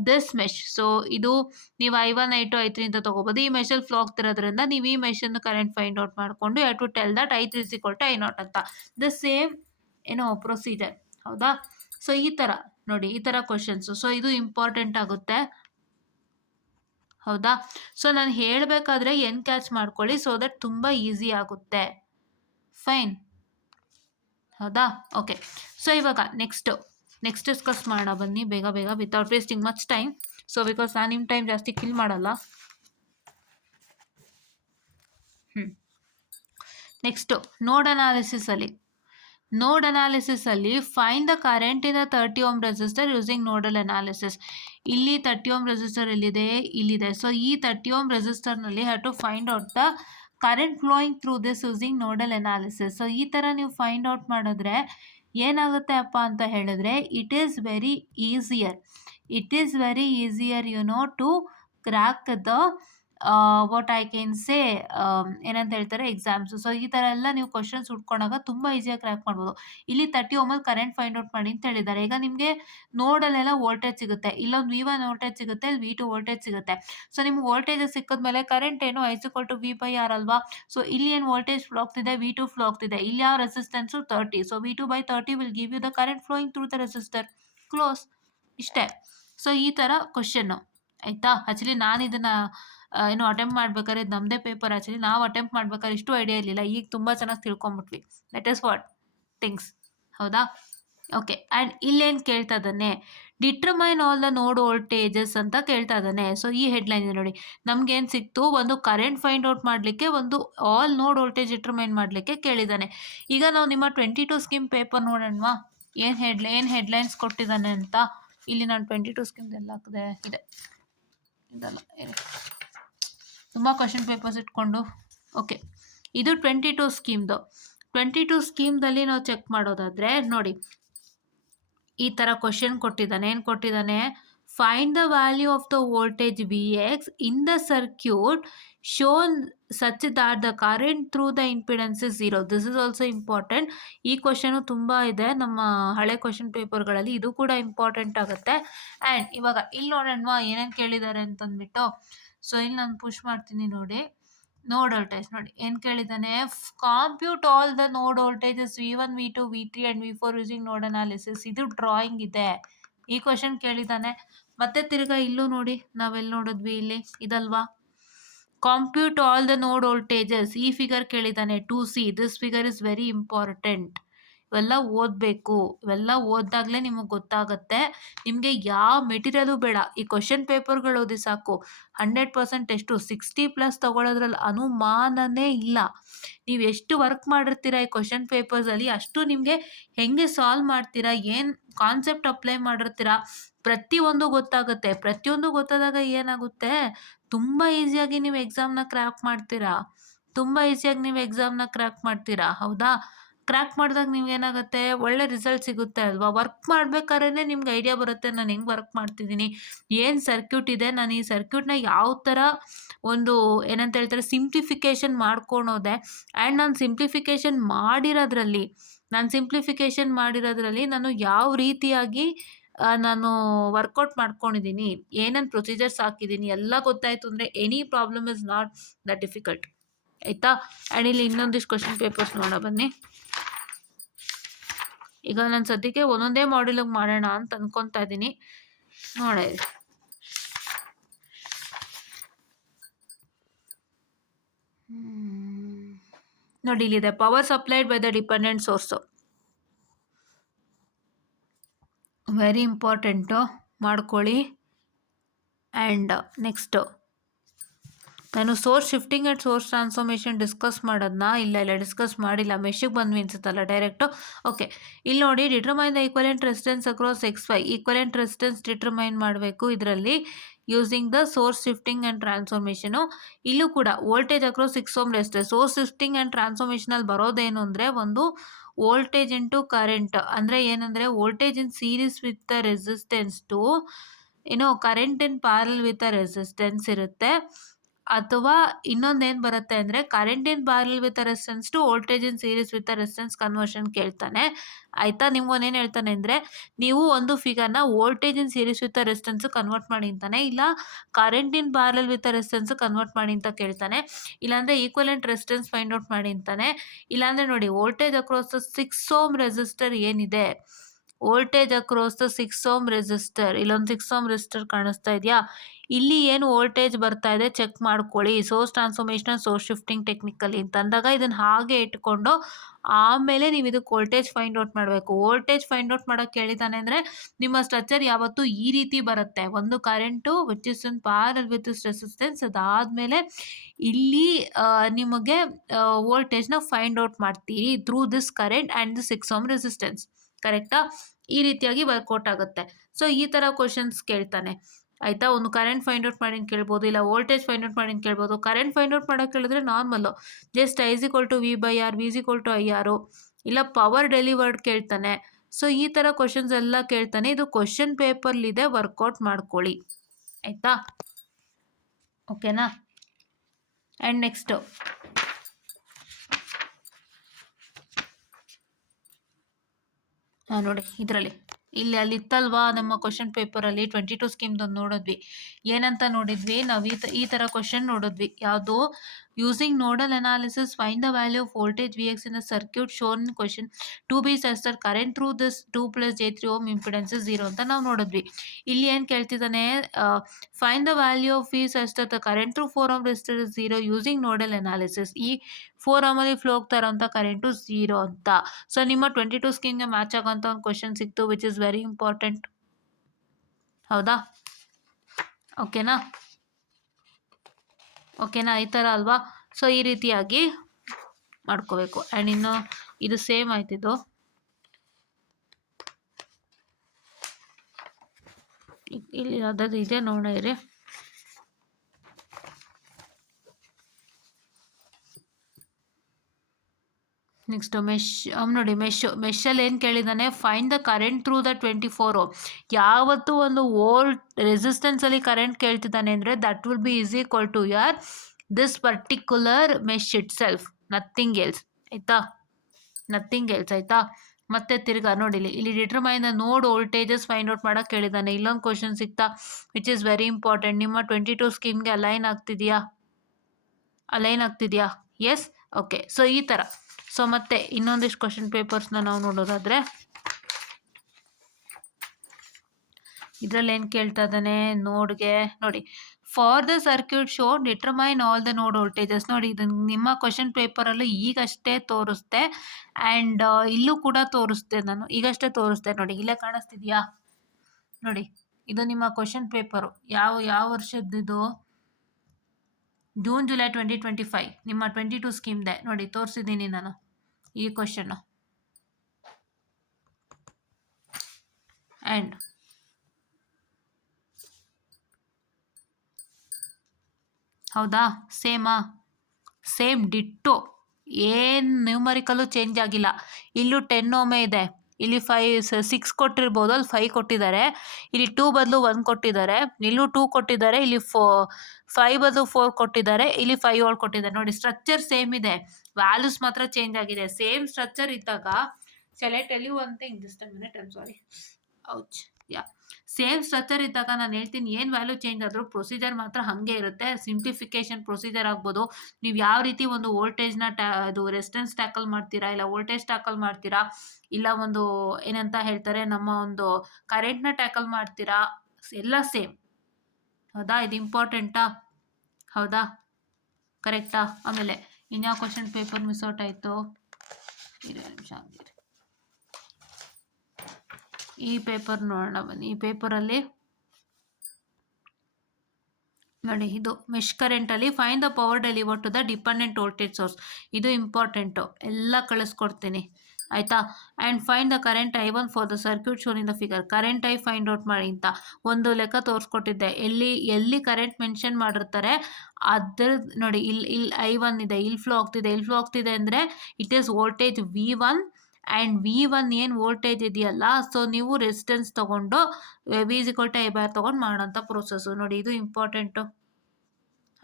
this mesh. So ಇದು ನೀವು I1 I2 I3 ಅಂತ ತೊಗೋಬೋದು. ಈ ಮೆಶಲ್ಲಿ ಫ್ಲೋ ಆಗ್ತಿರೋದ್ರಿಂದ ನೀವು ಈ ಮೆಶನ್ನು ಕರೆಂಟ್ ಫೈಂಡ್ ಔಟ್ ಮಾಡಿಕೊಂಡು you to tell that I3 = I0 ಅಂತ. ದ ಸೇಮ್ ಏನೋ ಪ್ರೊಸೀಜರ್, ಹೌದಾ. ಸೊ ಈ ಥರ ನೋಡಿ, ಈ ಥರ ಕ್ವಶನ್ಸು. ಸೊ ಇದು ಇಂಪಾರ್ಟೆಂಟ್ ಆಗುತ್ತೆ, ಹೌದಾ. ಸೊ ನಾನು ಹೇಳಬೇಕಾದ್ರೆ ಏನು ಕ್ಯಾಚ್ ಮಾಡ್ಕೊಳ್ಳಿ, ಸೊ ದಟ್ ತುಂಬ ಈಸಿ ಆಗುತ್ತೆ. ಫೈನ್, ಹೌದಾ. ಓಕೆ, ಸೊ ಇವಾಗ ನೆಕ್ಸ್ಟ್ ಡಿಸ್ಕಸ್ ಮಾಡೋಣ ಬನ್ನಿ ಬೇಗ ಬೇಗ, without wasting much time. So because ನಾನು ನಿಮ್ಮ ಟೈಮ್ ಜಾಸ್ತಿ ಕಿಲ್ ಮಾಡಲ್ಲ. ನೆಕ್ಸ್ಟು ನೋಡ್ ಅನಾಲಿಸಿಸಲ್ಲಿ find the current in the 30 ohm resistor using nodal analysis. ಇಲ್ಲಿ 30 ohm ರೆಸಿಸ್ಟರ್ ಇಲ್ಲಿದೆ. ಸೊ ಈ 30 ohm ರೆಸಿಸ್ಟರ್ನಲ್ಲಿ have to find out the current flowing through this using nodal analysis. So ಈ ಥರ ನೀವು ಫೈಂಡ್ ಔಟ್ ಮಾಡಿದ್ರೆ ಏನಾಗುತ್ತೆ ಅಪ್ಪ ಅಂತ ಹೇಳಿದ್ರೆ, it is very easier you know to crack the what I can say ಏನಂತ ಹೇಳ್ತಾರೆ ಎಕ್ಸಾಮ್ಸು. ಸೊ ಈ ಥರ ಎಲ್ಲ ನೀವು ಕ್ವಶನ್ಸ್ ಹುಡ್ಕೊಂಡಾಗ ತುಂಬ ಈಸಿಯಾಗಿ ಕ್ರ್ಯಾಕ್ ಮಾಡ್ಬೋದು. ಇಲ್ಲಿ 30 ohm ಕರೆಂಟ್ ಫೈಂಡ್ ಔಟ್ ಮಾಡಿ ಅಂತ ಹೇಳಿದ್ದಾರೆ. ಈಗ ನಿಮಗೆ ನೋಡಲ್ಲೆಲ್ಲ ವೋಲ್ಟೇಜ್ ಸಿಗುತ್ತೆ, ಇಲ್ಲೊಂದು V1 ವೋಲ್ಟೇಜ್ ಸಿಗುತ್ತೆ, ಇಲ್ಲಿ V2 ವೋಲ್ಟೇಜ್ ಸಿಗುತ್ತೆ. ಸೊ ನಿಮ್ಗೆ ವೋಲ್ಟೇಜ್ ಸಿಕ್ಕಿದ್ಮೇಲೆ ಕರೆಂಟ್ ಏನು I = V/R ಅಲ್ವಾ. ಸೊ ಇಲ್ಲಿ ಏನು ವೋಲ್ಟೇಜ್ ಫ್ಲೋ ಆಗ್ತಿದೆ, V2 ಫ್ಲೋ ಆಗ್ತಿದೆ. ಇಲ್ಲಿ ಯಾವ resistance 30. So V2/30 will give you the current flowing through the resistor. Close, ಇಷ್ಟೇ. ಸೊ ಈ ಥರ ಕ್ವಶನ್ನು ಆಯಿತಾ. ಆ್ಯಕ್ಚುಲಿ ನಾನು ಇದನ್ನು ಏನು ಅಟೆಂಪ್ಟ್ ಮಾಡ್ಬೇಕಾದ್ರೆ, ಇದು ನಮ್ಮದೇ ಪೇಪರ್. ಆ್ಯಕ್ಚುಲಿ ನಾವು ಅಟೆಂಪ್ಟ್ ಮಾಡ್ಬೇಕಾದ್ರೆ ಇಷ್ಟು ಐಡಿಯಾ ಇರಲಿಲ್ಲ, ಈಗ ತುಂಬ ಚೆನ್ನಾಗಿ ತಿಳ್ಕೊಂಬಿಟ್ವಿ. ದಟ್ ಈಸ್ ವಾಟ್ ಥಿಂಗ್ಸ್, ಹೌದಾ. ಓಕೆ, ಆ್ಯಂಡ್ ಇಲ್ಲೇನು ಕೇಳ್ತಾ ಇದ್ದಾನೆ, determine all the node voltages ಅಂತ ಕೇಳ್ತಾ ಇದ್ದಾನೆ. ಸೊ ಈ ಹೆಡ್ಲೈನ್ ಇದೆ ನೋಡಿ, ನಮಗೇನು ಸಿಕ್ತು, ಒಂದು ಕರೆಂಟ್ ಫೈಂಡ್ ಔಟ್ ಮಾಡಲಿಕ್ಕೆ, ಒಂದು ಆಲ್ ನೋಡ್ ವೋಲ್ಟೇಜ್ ಡಿಟರ್ಮೈನ್ ಮಾಡಲಿಕ್ಕೆ ಕೇಳಿದ್ದಾನೆ. ಈಗ ನಾವು ನಿಮ್ಮ 22 ಸ್ಕೀಮ್ ಪೇಪರ್ ನೋಡೋಣವಾ, ಏನು ಹೆಡ್ಲೈನ್ಸ್ ಕೊಟ್ಟಿದ್ದಾನೆ ಅಂತ. ಇಲ್ಲಿ ನಾನು 22 ಸ್ಕೀಮ್ದು ಎಲ್ಲ ಹಾಕಿದೆ, ಇದೆಲ್ಲ ತುಂಬ ಕ್ವಶನ್ ಪೇಪರ್ಸ್ ಇಟ್ಕೊಂಡು. ಓಕೆ, ಇದು 22 ಸ್ಕೀಮ್ದು. 22 ಸ್ಕೀಮ್ದಲ್ಲಿ ನಾವು ಚೆಕ್ ಮಾಡೋದಾದರೆ ನೋಡಿ, ಈ ಥರ ಕ್ವಶನ್ ಕೊಟ್ಟಿದ್ದಾನೆ. ಏನು ಕೊಟ್ಟಿದ್ದಾನೆ, find the value of the voltage Vx in the circuit shown such that the current through the impedance is 0. This is also important. ಈ ಕ್ವಶನು ತುಂಬ ಇದೆ ನಮ್ಮ ಹಳೆ ಕ್ವಶನ್ ಪೇಪರ್ಗಳಲ್ಲಿ, ಇದು ಕೂಡ ಇಂಪಾರ್ಟೆಂಟ್ ಆಗುತ್ತೆ. ಆ್ಯಂಡ್ ಇವಾಗ ಇಲ್ಲಿ ನೋಡೋಣ ಏನೇನು ಕೇಳಿದ್ದಾರೆ ಅಂತಂದ್ಬಿಟ್ಟು. ಸೊ ಇಲ್ಲಿ ನಾನು ಪುಷ್ ಮಾಡ್ತೀನಿ ನೋಡಿ, ನೋಡ್ ವೋಲ್ಟೇಜ್ ನೋಡಿ ಏನು ಕೇಳಿದ್ದಾನೆ, compute all the node voltages V1 V2 V3 and V4 using ನೋಡ್ ಅನಾಲಿಸಿಸ್. ಇದು ಡ್ರಾಯಿಂಗ್ ಇದೆ, ಈ ಕ್ವಶನ್ ಕೇಳಿದ್ದಾನೆ. ಮತ್ತೆ ತಿರ್ಗಾ ಇಲ್ಲೂ ನೋಡಿ, ನಾವೆಲ್ಲಿ ನೋಡಿದ್ವಿ, ಇಲ್ಲಿ ಇದಲ್ವಾ, compute all the node voltages. ಈ ಫಿಗರ್ ಕೇಳಿದ್ದಾನೆ 2C. This figure is very important. ಇವೆಲ್ಲ ಓದಬೇಕು, ಇವೆಲ್ಲ ಓದಿದಾಗಲೇ ನಿಮಗೆ ಗೊತ್ತಾಗುತ್ತೆ. ನಿಮಗೆ ಯಾವ ಮೆಟೀರಿಯಲು ಬೇಡ, ಈ ಕ್ವಶನ್ ಪೇಪರ್ಗಳು ಓದಿ ಸಾಕು. 100% ಎಷ್ಟು 60+ ತೊಗೊಳೋದ್ರಲ್ಲಿ ಅನುಮಾನನೇ ಇಲ್ಲ. ನೀವು ಎಷ್ಟು ವರ್ಕ್ ಮಾಡಿರ್ತೀರ ಈ ಕ್ವಶನ್ ಪೇಪರ್ಸಲ್ಲಿ, ಅಷ್ಟು ನಿಮಗೆ ಹೆಂಗೆ ಸಾಲ್ವ್ ಮಾಡ್ತೀರಾ, ಏನು ಕಾನ್ಸೆಪ್ಟ್ ಅಪ್ಲೈ ಮಾಡಿರ್ತೀರಾ, ಪ್ರತಿಯೊಂದು ಗೊತ್ತಾಗುತ್ತೆ. ಪ್ರತಿಯೊಂದು ಗೊತ್ತಾದಾಗ ಏನಾಗುತ್ತೆ, ತುಂಬ ಈಸಿಯಾಗಿ ನೀವು ಎಕ್ಸಾಮ್ನ ಕ್ರ್ಯಾಕ್ ಮಾಡ್ತೀರಾ, ಹೌದಾ. ಕ್ರ್ಯಾಕ್ ಮಾಡಿದಾಗ ನಿಮ್ಗೆ ಏನಾಗುತ್ತೆ, ಒಳ್ಳೆ ರಿಸಲ್ಟ್ ಸಿಗುತ್ತೆ ಅಲ್ವಾ. ವರ್ಕ್ ಮಾಡಬೇಕಾದ್ರೆ ನಿಮ್ಗೆ ಐಡಿಯಾ ಬರುತ್ತೆ, ನಾನು ಹೆಂಗೆ ವರ್ಕ್ ಮಾಡ್ತಿದ್ದೀನಿ, ಏನು ಸರ್ಕ್ಯೂಟ್ ಇದೆ, ನಾನು ಈ ಸರ್ಕ್ಯೂಟ್ನ ಯಾವ ಥರ ಒಂದು ಏನಂತ ಹೇಳ್ತಾರೆ ಸಿಂಪ್ಲಿಫಿಕೇಷನ್ ಮಾಡ್ಕೊಳೋದೆ. ಆ್ಯಂಡ್ ನಾನು ಸಿಂಪ್ಲಿಫಿಕೇಷನ್ ಮಾಡಿರೋದ್ರಲ್ಲಿ ನಾನು ಯಾವ ರೀತಿಯಾಗಿ ನಾನು ವರ್ಕೌಟ್ ಮಾಡ್ಕೊಂಡಿದ್ದೀನಿ, ಏನೇನು ಪ್ರೊಸೀಜರ್ಸ್ ಹಾಕಿದ್ದೀನಿ ಎಲ್ಲ ಗೊತ್ತಾಯಿತು ಅಂದರೆ any problem is not the difficult ಆಯಿತಾ. ಆ್ಯಂಡ್ ಇಲ್ಲಿ ಇನ್ನೊಂದಿಷ್ಟು ಕ್ವಶನ್ ಪೇಪರ್ಸ್ ನೋಡೋಣ ಬನ್ನಿ. ಈಗ ನಾನು ಸದ್ಯಕ್ಕೆ ಒಂದೊಂದೇ ಮಾಡ್ಯೂಲಿಗೆ ಮಾಡೋಣ ಅಂತ ಅನ್ಕೊತಾ ಇದ್ದೀನಿ. ನೋಡಿ ನೋಡಿ ಇಲ್ಲಿದೆ, power supplied by the dependent source. Very important, ಮಾಡ್ಕೊಳ್ಳಿ. ಆ್ಯಂಡ್ ನೆಕ್ಸ್ಟು ನಾನು source shifting and source transformation discuss ಮಾಡೋದನ್ನ ಇಲ್ಲ ಡಿಸ್ಕಸ್ ಮಾಡಿಲ್ಲ, ಮೆಶಿಗೆ ಬಂದ್ವಿ ಅನ್ಸುತ್ತಲ್ಲ ಡೈರೆಕ್ಟು. ಓಕೆ, ಇಲ್ಲಿ ನೋಡಿ, determine the equivalent resistance across XY. Equivalent resistance determine ಮಾಡಬೇಕು ಇದರಲ್ಲಿ using the source shifting and transformation. ಇಲ್ಲೂ ಕೂಡ voltage across 6 ohm resistance. Source shifting and ಟ್ರಾನ್ಸ್ಫಾರ್ಮೇಷನಲ್ಲಿ ಬರೋದೇನು ಅಂದರೆ ಒಂದು ವೋಲ್ಟೇಜ್ ಇಂಟು ಕರೆಂಟ್, ಅಂದರೆ ಏನಂದರೆ voltage in series with the resistance to current in parallel with the resistance ಇರುತ್ತೆ. ಅಥವಾ ಇನ್ನೊಂದೇನು ಬರುತ್ತೆ ಅಂದರೆ current in parallel with resistance to voltage in series with resistance conversion ಕೇಳ್ತಾನೆ. ಆಯಿತಾ, ನಿಮ್ಗೊಂದೇನು ಹೇಳ್ತಾನೆ ಅಂದರೆ ನೀವು ಒಂದು ಫಿಗರ್ನ voltage in series with resistance convert ಮಾಡಿ ಅಂತಾನೆ, ಇಲ್ಲ current in parallel with resistance convert ಮಾಡಿ ಅಂತ ಕೇಳ್ತಾನೆ. ಇಲ್ಲಾಂದರೆ ಈಕ್ವಲೆಂಟ್ ರೆಸಿಸ್ಟೆನ್ಸ್ ಫೈಂಡ್ ಔಟ್ ಮಾಡಿ ಅಂತಾನೆ. ಇಲ್ಲಾಂದರೆ ನೋಡಿ, voltage across the 6 ohm resistor ಏನಿದೆ, voltage across the 6 ohm resistor, ಇಲ್ಲೊಂದು 6 ಓಮ್ ರೆಸಿಸ್ಟರ್ ಕಾಣಿಸ್ತಾ ಇದೆಯಾ, ಇಲ್ಲಿ ಏನು ವೋಲ್ಟೇಜ್ ಬರ್ತಾ ಇದೆ ಚೆಕ್ ಮಾಡ್ಕೊಳ್ಳಿ source transformation source shifting technically ಅಂತಂದಾಗ ಇದನ್ನು ಹಾಗೆ ಇಟ್ಕೊಂಡು ಆಮೇಲೆ ನೀವು ಇದಕ್ಕೆ ವೋಲ್ಟೇಜ್ ಫೈಂಡ್ ಔಟ್ ಮಾಡಬೇಕು. ವೋಲ್ಟೇಜ್ ಫೈಂಡ್ ಔಟ್ ಮಾಡೋಕ್ಕೆ ಕೇಳಿದ್ದಾನೆ ಅಂದರೆ ನಿಮ್ಮ ಸ್ಟ್ರಕ್ಚರ್ ಯಾವತ್ತೂ ಈ ರೀತಿ ಬರುತ್ತೆ, ಒಂದು current which is in parallel with this resistance, ಅದಾದಮೇಲೆ ಇಲ್ಲಿ ನಿಮಗೆ ವೋಲ್ಟೇಜ್ನ ಫೈಂಡ್ ಔಟ್ ಮಾಡ್ತೀರಿ through this current and the 6 ohm resistance. ಕರೆಕ್ಟಾ? ಈ ರೀತಿಯಾಗಿ ವರ್ಕೌಟ್ ಆಗುತ್ತೆ. ಸೊ ಈ ಥರ ಕ್ವಶನ್ಸ್ ಕೇಳ್ತಾನೆ. ಆಯಿತಾ, ಒಂದು ಕರೆಂಟ್ ಫೈಂಡ್ ಔಟ್ ಮಾಡಿ ಅಂತ ಕೇಳ್ಬೋದು, ಇಲ್ಲ ವೋಲ್ಟೇಜ್ ಫೈಂಡ್ ಔಟ್ ಮಾಡಿ ಅಂತ ಕೇಳ್ಬೋದು. ಕರೆಂಟ್ ಫೈಂಡ್ ಔಟ್ ಮಾಡೋಕ್ಕೆ ಕೇಳಿದ್ರೆ ನಾರ್ಮಲ್ಲು ಜಸ್ಟ್ I=V/R, V=IR, ಇಲ್ಲ ಪವರ್ ಡೆಲಿವರ್ಡ್ ಕೇಳ್ತಾನೆ. ಸೊ ಈ ಥರ ಕ್ವಶನ್ಸ್ ಎಲ್ಲ ಕೇಳ್ತಾನೆ. ಇದು ಕ್ವಶನ್ ಪೇಪರ್ಲಿದೆ, ವರ್ಕೌಟ್ ಮಾಡ್ಕೊಳ್ಳಿ. ಆಯಿತಾ, ಓಕೆನಾ? ಆ್ಯಂಡ್ ನೆಕ್ಸ್ಟು ನೋಡಿ ಇದರಲ್ಲಿ ಇಲ್ಲಿ ಅಲ್ಲಿ ಇತ್ತಲ್ವಾ ನಮ್ಮ ಕ್ವಶನ್ ಪೇಪರಲ್ಲಿ 22 ಸ್ಕೀಮ್ದೊಂದು ನೋಡಿದ್ವಿ. ಏನಂತ ನೋಡಿದ್ವಿ ನಾವು, ಈ ಥರ ಕ್ವಶನ್ ನೋಡಿದ್ವಿ. ಯಾವುದು? Using nodal analysis find the value of voltage Vx in the circuit shown in question 2B such that current through this 2 + J3 ohm impedance is 0 ಅಂತ ನಾವು ನೋಡಿದ್ವಿ. ಇಲ್ಲಿ ಏನು ಕೇಳ್ತಿದ್ದಾನೆ, find the value of V such that the current through 4 ohm resistor is 0 using nodal analysis. ಈ 4 ಓಮಲ್ಲಿ flow ಆಗ್ತಾ ಇರೋಂಥ current 0 ಅಂತ. ಸೊ ನಿಮ್ಮ 22 ಸ್ಕೀಮ್ಗೆ ಮ್ಯಾಚ್ ಆಗೋಂಥ ಒಂದು ಕ್ವಶನ್ ಸಿಕ್ತು, ವಿಚ್ ಇಸ್ ವೆರಿ ಇಂಪಾರ್ಟೆಂಟ್. ಹೌದಾ? ಓಕೆನಾ? ಈ ಥರ ಅಲ್ವಾ? ಸೊ ಈ ರೀತಿಯಾಗಿ ಮಾಡ್ಕೋಬೇಕು. ಆ್ಯಂಡ್ ಇನ್ನು ಇದು ಸೇಮ್ ಆಯ್ತಿದ್ದು, ಇಲ್ಲಿ ಯಾವ್ದಾದ್ರು ಇದೆ ನೋಡಿರಿ. ನೆಕ್ಸ್ಟ್ ನೋಡಿ, ಮೆಶಲ್ಲಿ ಏನು ಕೇಳಿದ್ದಾನೆ, find the current through the 24 ohm. ಯಾವತ್ತು ಒಂದು ವೋಲ್ಟ್ ರೆಸಿಸ್ಟೆನ್ಸಲ್ಲಿ ಕರೆಂಟ್ ಕೇಳ್ತಿದ್ದಾನೆ ಅಂದರೆ that will be is equal to ಯಾರ್ this particular mesh itself, nothing else. ಆಯಿತಾ, ನಥಿಂಗ್ ಎಲ್ಸ್. ಆಯಿತಾ, ಮತ್ತೆ ತಿರ್ಗಾ ನೋಡಿ, ಇಲ್ಲಿ determine the node voltages find out ಮಾಡೋಕ್ಕೆ ಕೇಳಿದ್ದಾನೆ. ಇಲ್ಲೊಂದು ಕ್ವಶನ್ ಸಿಗ್ತಾ, ವಿಚ್ ಇಸ್ ವೆರಿ ಇಂಪಾರ್ಟೆಂಟ್. ನಿಮ್ಮ 22 ಸ್ಕೀಮ್ಗೆ ಅಲೈನ್ ಆಗ್ತಿದೆಯಾ? Yes, okay. ಸೊ ಈ ಥರ. ಸೊ ಮತ್ತೆ ಇನ್ನೊಂದಿಷ್ಟು ಕ್ವಶನ್ ಪೇಪರ್ಸ್ನ ನಾವು ನೋಡೋದಾದರೆ, ಇದರಲ್ಲಿ ಏನು ಕೇಳ್ತಾ ಇದ್ದಾನೆ ನೋಡ್ಗೆ, ನೋಡಿ, for the circuit show determine all the node voltages. ನೋಡಿ, ಇದು ನಿಮ್ಮ ಕ್ವಶನ್ ಪೇಪರಲ್ಲೂ ಈಗಷ್ಟೇ ತೋರಿಸ್ದೆ, ಆ್ಯಂಡ್ ಇಲ್ಲೂ ಕೂಡ ತೋರಿಸ್ದೆ, ನಾನು ಈಗಷ್ಟೇ ತೋರಿಸ್ದೆ. ನೋಡಿ, ಇಲ್ಲೇ ಕಾಣಿಸ್ತಿದೆಯಾ? ನೋಡಿ, ಇದು ನಿಮ್ಮ ಕ್ವಶನ್ ಪೇಪರು. ಯಾವ ವರ್ಷದ್ದು? ಜೂನ್ ಜುಲೈ 2025 ನಿಮ್ಮ 22 ಸ್ಕೀಮ್ದೆ. ನೋಡಿ, ತೋರಿಸಿದ್ದೀನಿ ನಾನು ಈ ಕ್ವಶನ್ನು. ಆ್ಯಂಡ್ ಹೌದಾ, ಸೇಮ್ ಡಿಟ್ಟೋ, ಏನು ನ್ಯೂಮರಿಕಲ್ಲು ಚೇಂಜ್ ಆಗಿಲ್ಲ. ಇಲ್ಲೂ 10 ಓಮೇ ಇದೆ, ಇಲ್ಲಿ 6 ಕೊಟ್ಟಿರ್ಬೋದು, ಅಲ್ಲಿ 5 ಕೊಟ್ಟಿದ್ದಾರೆ. ಇಲ್ಲಿ 2 ಬದಲು 1 ಕೊಟ್ಟಿದ್ದಾರೆ, ಇಲ್ಲೂ 2 ಕೊಟ್ಟಿದ್ದಾರೆ, ಇಲ್ಲಿ 5 ಬದಲು 4 ಕೊಟ್ಟಿದ್ದಾರೆ, ಇಲ್ಲಿ 5 ಓಲ್ಡ್ ಕೊಟ್ಟಿದ್ದಾರೆ. ನೋಡಿ, ಸ್ಟ್ರಕ್ಚರ್ ಸೇಮ್ ಇದೆ, ವ್ಯಾಲ್ಯೂಸ್ ಮಾತ್ರ ಚೇಂಜ್ ಆಗಿದೆ. ಸೇಮ್ ಸ್ಟ್ರಕ್ಚರ್ ಇದ್ದಾಗ, shall I tell you one thing, just a minute, I am sorry. Ouch ಯಾ ಸೇಮ್ ಸ್ಟ್ರಕ್ಚರ್ ಇದ್ದಾಗ ನಾನು ಹೇಳ್ತೀನಿ ಏನು ವ್ಯಾಲ್ಯೂ ಚೇಂಜ್ ಆದರೂ ಪ್ರೊಸೀಜರ್ ಮಾತ್ರ ಹಾಗೆ ಇರುತ್ತೆ. ಸಿಂಪ್ಲಿಫಿಕೇಶನ್ ಪ್ರೊಸೀಜರ್ ಆಗ್ಬೋದು. ನೀವು ಯಾವ ರೀತಿ ಒಂದು ವೋಲ್ಟೇಜ್ನ ಅದು ರೆಸಿಸ್ಟೆನ್ಸ್ ಟ್ಯಾಕಲ್ ಮಾಡ್ತೀರಾ, ಇಲ್ಲ ವೋಲ್ಟೇಜ್ ಟ್ಯಾಕಲ್ ಮಾಡ್ತೀರಾ, ಇಲ್ಲ ಒಂದು ಏನಂತ ಹೇಳ್ತಾರೆ ನಮ್ಮ ಒಂದು ಕರೆಂಟ್ನ ಟ್ಯಾಕಲ್ ಮಾಡ್ತೀರಾ, ಎಲ್ಲ ಸೇಮ್. ಹೌದಾ? ಇದು ಇಂಪಾರ್ಟೆಂಟಾ? ಹೌದಾ? ಕರೆಕ್ಟಾ? ಆಮೇಲೆ ಇನ್ಯಾವ ಕ್ವಶನ್ ಪೇಪರ್ ಮಿಸ್ ಔಟ್ ಆಯಿತು? ಇರೋ ನಿಮಿಷ ಆಗಿರಿ. ಈ ಪೇಪರ್ ನೋಡೋಣ ಬನ್ನಿ. ಈ ಪೇಪರಲ್ಲಿ ನೋಡಿ, ಇದು ಮೆಶ್ ಕರೆಂಟಲ್ಲಿ find the power deliver to the dependent voltage source. ಇದು ಇಂಪಾರ್ಟೆಂಟು, ಎಲ್ಲ ಕಳಿಸ್ಕೊಡ್ತೀನಿ ಆಯಿತಾ. And find the current I1 for the circuit shown in the figure. Current I find out ಮಾಡಿ ಅಂತ ಒಂದು ಲೆಕ್ಕ ತೋರಿಸ್ಕೊಟ್ಟಿದ್ದೆ. ಎಲ್ಲಿ ಕರೆಂಟ್ ಮೆನ್ಷನ್ ಮಾಡಿರ್ತಾರೆ ಅದ್ರ ನೋಡಿ, ಇಲ್ಲಿ I1 ಇದೆ, ಇಲ್ಲಿ ಫ್ಲೋ ಆಗ್ತಿದೆ ಅಂದರೆ it is voltage V1. And V1 ಏನು ವೋಲ್ಟೇಜ್ ಇದೆಯಲ್ಲ, ಸೊ ನೀವು ರೆಸಿಸ್ಟೆನ್ಸ್ ತೊಗೊಂಡು V=I ತೊಗೊಂಡು ಮಾಡೋಂಥ ಪ್ರೊಸೆಸ್ಸು ನೋಡಿ. ಇದು ಇಂಪಾರ್ಟೆಂಟು.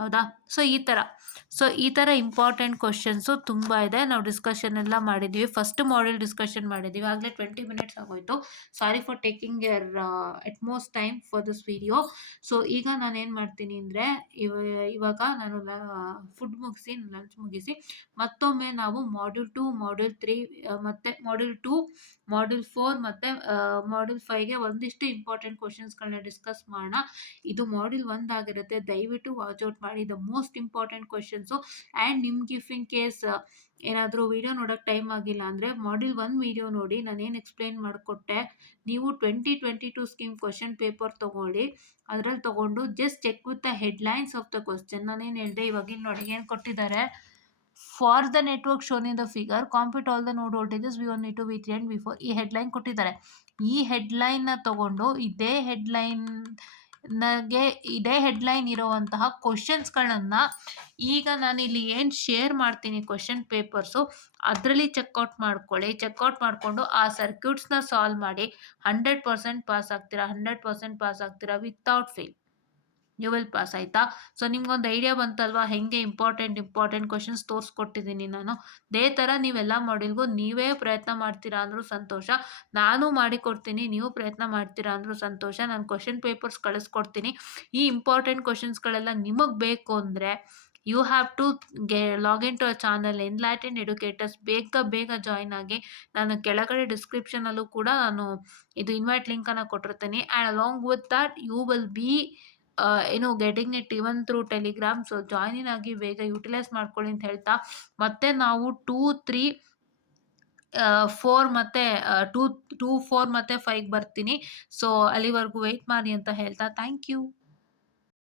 ಹೌದಾ? ಸೊ ಈ ಥರ ಇಂಪಾರ್ಟೆಂಟ್ ಕ್ವಶನ್ಸು ತುಂಬ ಇದೆ. ನಾವು ಡಿಸ್ಕಷನ್ ಎಲ್ಲ ಮಾಡಿದ್ದೀವಿ. ಫಸ್ಟ್ ಮಾಡೆಲ್ ಡಿಸ್ಕಷನ್ ಮಾಡಿದ್ದೀವಿ. ಆಗಲೇ 20 ಮಿನಿಟ್ಸ್ ಆಗೋಯಿತು. Sorry for taking your utmost time for this video. So ಈಗ ನಾನು ಏನು ಮಾಡ್ತೀನಿ ಅಂದರೆ, ಇವಾಗ ನಾನು ಲಂಚ್ ಮುಗಿಸಿ ಮತ್ತೊಮ್ಮೆ ನಾವು ಮಾಡ್ಯೂಲ್ 2, ಮಾಡ್ಯೂಲ್ 3 ಮತ್ತು ಮಾಡ್ಯೂಲ್ 2, ಮಾಡ್ಯೂಲ್ 4 ಮತ್ತು ಮಾಡ್ಯೂಲ್ 5ಗೆ ಒಂದಿಷ್ಟು ಇಂಪಾರ್ಟೆಂಟ್ ಕ್ವಶನ್ಸ್ಗಳನ್ನ ಡಿಸ್ಕಸ್ ಮಾಡೋಣ. ಇದು ಮಾಡ್ಯೂಲ್ 1 ಆಗಿರುತ್ತೆ. ದಯವಿಟ್ಟು ವಾಚ್ ಔಟ್ ಮಾಡಿ the most important questions. And ನಿಮ್ಗೆ ಇಫ್ ಇನ್ ಕೇಸ್ ಏನಾದರೂ ವೀಡಿಯೋ ನೋಡೋಕ್ಕೆ ಟೈಮ್ ಆಗಿಲ್ಲ ಅಂದರೆ ಮಾಡ್ಯೂಲ್ 1 ವೀಡಿಯೋ ನೋಡಿ, ನಾನೇನು ಎಕ್ಸ್ಪ್ಲೈನ್ ಮಾಡಿಕೊಟ್ಟೆ. ನೀವು 2022 ಸ್ಕೀಮ್ ಕ್ವಶನ್ ಪೇಪರ್ ತೊಗೊಳ್ಳಿ. ಅದರಲ್ಲಿ ತೊಗೊಂಡು just check with the headlines of the question. ನಾನೇನು ಹೇಳಿದೆ, ಇವಾಗ ಇಲ್ಲಿ ನೋಡಿ ಏನು ಕೊಟ್ಟಿದ್ದಾರೆ. For the network shown in the figure compute all the node voltages V1, V2, V3 and V4. ಈ ಹೆಡ್ಲೈನ್ ಕೊಟ್ಟಿದ್ದಾರೆ. ಈ ಹೆಡ್ಲೈನ್ನ ತೊಗೊಂಡು ಇದೇ ಹೆಡ್ಲೈನ್ ಇರುವಂತಹ ಕ್ವಶನ್ಸ್ಗಳನ್ನು ಈಗ ನಾನಿಲ್ಲಿ ಏನು ಶೇರ್ ಮಾಡ್ತೀನಿ ಕ್ವಶನ್ ಪೇಪರ್ಸು, ಅದರಲ್ಲಿ ಚೆಕ್ಔಟ್ ಮಾಡ್ಕೊಳ್ಳಿ. ಚೆಕ್ಔಟ್ ಮಾಡಿಕೊಂಡು ಆ ಸರ್ಕ್ಯೂಟ್ಸ್ನ ಸಾಲ್ವ್ ಮಾಡಿ 100% ಪಾಸ್ ಆಗ್ತೀರಾ. 100% ಪಾಸ್ ಆಗ್ತೀರಾ without fail. You will pass. ಆಯಿತಾ? ಸೊ ನಿಮ್ಗೊಂದು ಐಡಿಯಾ ಬಂತಲ್ವಾ, ಹೆಂಗೆ ಇಂಪಾರ್ಟೆಂಟ್ ಕ್ವಶನ್ಸ್ ತೋರಿಸ್ಕೊಟ್ಟಿದ್ದೀನಿ ನಾನು. ಅದೇ ಥರ ನೀವೆಲ್ಲ ಮಾಡ್ಯೂಲ್ಗೂ ನೀವೇ ಪ್ರಯತ್ನ ಮಾಡ್ತೀರಾ ಅಂದರೂ ಸಂತೋಷ. ನಾನು ಮಾಡಿಕೊಡ್ತೀನಿ, ನೀವು ಪ್ರಯತ್ನ ಮಾಡ್ತೀರಾ ಅಂದರೂ ಸಂತೋಷ. ನಾನು ಕ್ವಶನ್ ಪೇಪರ್ಸ್ ಕಳಿಸ್ಕೊಡ್ತೀನಿ. ಈ ಇಂಪಾರ್ಟೆಂಟ್ ಕ್ವಶನ್ಸ್ಗಳೆಲ್ಲ ನಿಮಗೆ ಬೇಕು ಅಂದರೆ you have to login to a channel Enlightened Educators. ಬೇಗ ಜಾಯ್ನ್ ಆಗಿ. ನಾನು ಕೆಳಗಡೆ ಡಿಸ್ಕ್ರಿಪ್ಷನಲ್ಲೂ ಕೂಡ ನಾನು ಇದು ಇನ್ವೈಟ್ ಲಿಂಕನ್ನು ಕೊಟ್ಟಿರ್ತೀನಿ. And along with that you will be getting it even through Telegram. So join ಆಗಿ ಬೇಗ ಯುಟಿಲೈಸ್ ಮಾಡ್ಕೊಳ್ಳಿ ಅಂತ ಹೇಳ್ತಾ, ಮತ್ತೆ ನಾವು 2, 3, 4 ಮತ್ತು 2, 4 ಮತ್ತು 5 ಬರ್ತೀನಿ. ಸೊ ಅಲ್ಲಿವರೆಗೂ ವೆಯ್ಟ್ ಮಾಡಿ ಅಂತ ಹೇಳ್ತಾ ಥ್ಯಾಂಕ್ ಯು.